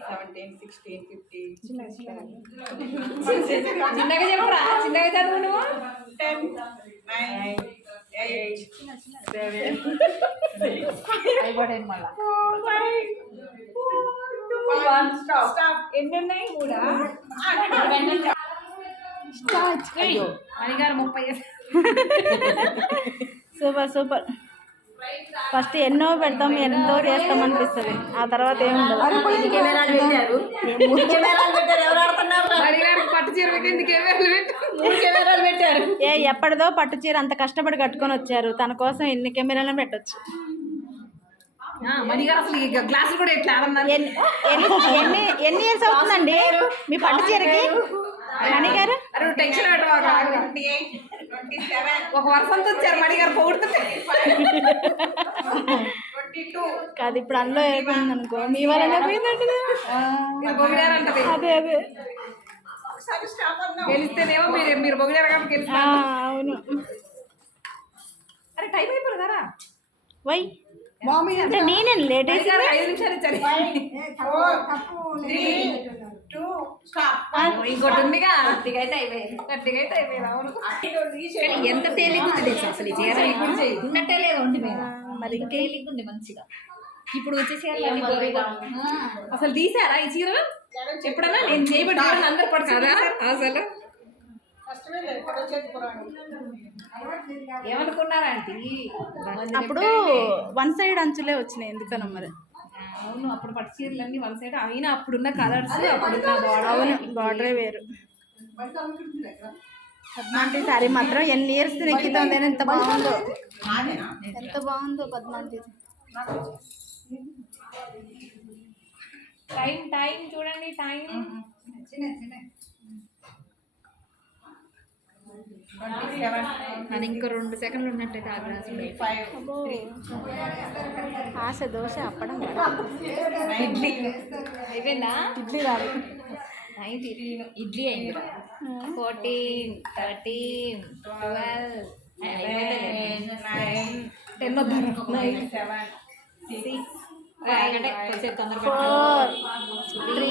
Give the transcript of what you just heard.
Seventeen sixteen fifteen చిన్నగా చెప్పరా చిన్నగా చదువు నువ్వు టెన్ నైన్ ఎయిట్ సెవెన్ అయిపోయాను మళ్ళా వన్ స్టాప్ స్టాప్ ఎన్ని ఉన్నాయి కూడా అయ్యో. మణిగారు ముప్పై. Super super. ఫస్ట్ ఎన్నో పెడతాం ఎంతో చేస్తాం అనిపిస్తుంది. ఆ తర్వాత ఏముండదు కెమెరాలు పెట్టారు? కెమెరాలు పెట్టారు ఎవరు ఆడుతున్నారు? మణిగారు పట్టు చీర పెట్టింది కెమెరాలు పెట్టారు. మూడు కెమెరాలు పెట్టారు. ఏ ఎప్పటిదో పట్టు చీర అంత కష్టపడి కట్టుకొని వచ్చారు. తన కోసం ఎన్ని కెమెరాలను పెట్టొచ్చు? ఎన్ని ఎన్ని ఇయర్స్ అవుతుందండి? మీ పట్టు చీరకి? అని గారు? అరే నువ్వు టెన్షన్ పెట్టవాక ట్వంటీ ఎయిట్ ట్వంటీ సెవెన్ ఒక వర్షంతో వచ్చారు మణిగారు పొగుడుతుంటే. కాదు ఇప్పుడు అందులో అయిపోయింది అనుకో మీ వల్లనే పోయిందంటే అదే అదే. గెలిస్తేనేమో మీరు మీరు పొగిడారు కాబట్టి ఆ, గెలుస్తారు అవును. అరే టైం అయిపోలేదారా వై? అంటే నేనే లేట్ మణిగారు ఐదు నిమిషాలు ఇచ్చారు. ఇంకోటి ఉందిగా. గట్టిగా అయితే అయిపోయింది. ఎంత తేలిగ్గా ఉంది తెలుసా అసలు ఈ చీర? ఉన్నట్టే లేదు ఒంటి మీద. మరి తేలిగ్గా ఉంది మంచిగా? ఇప్పుడు వచ్చే చీరలు అన్ని గోవిగా. ఆ, అసలు తీసారా ఈ చీర? ఎప్పుడన్నా? నేను చేయబడి అందరు పడు కదా అసలు. ఏమనుకున్నారా ఆంటీ? అప్పుడు వన్ సైడ్ అంచులే వచ్చినాయి ఎందుకనో మరి. అవును అప్పుడు పట్టు చీరలు అన్ని వన్ సైడ్ అయినా అప్పుడున్న కలర్స్ అప్పుడున్న బార్డర్ అవును బార్డరే వేరు. పద్మాంటి సారీ మాత్రం ఎన్ని ఇయర్స్ నెక్కితోంది ఎంత బాగుందో. ఎంత బాగుందో పద్మాంటి. టైం టైం చూడండి టైం అది ఇంకా రెండు సెకండ్లు ఉన్నట్టయితే ఆ ఆశ దోశ అప్పడం ఇడ్లీ. అయిపోయిందా? ఇడ్లీ రాదు నైన్టీన్ ఇడ్లీ అయింది. Fourteen thirteen twelve nine ten వద్దారు seven six అంటే కొంచెం తొందరగా ఫోర్ త్రీ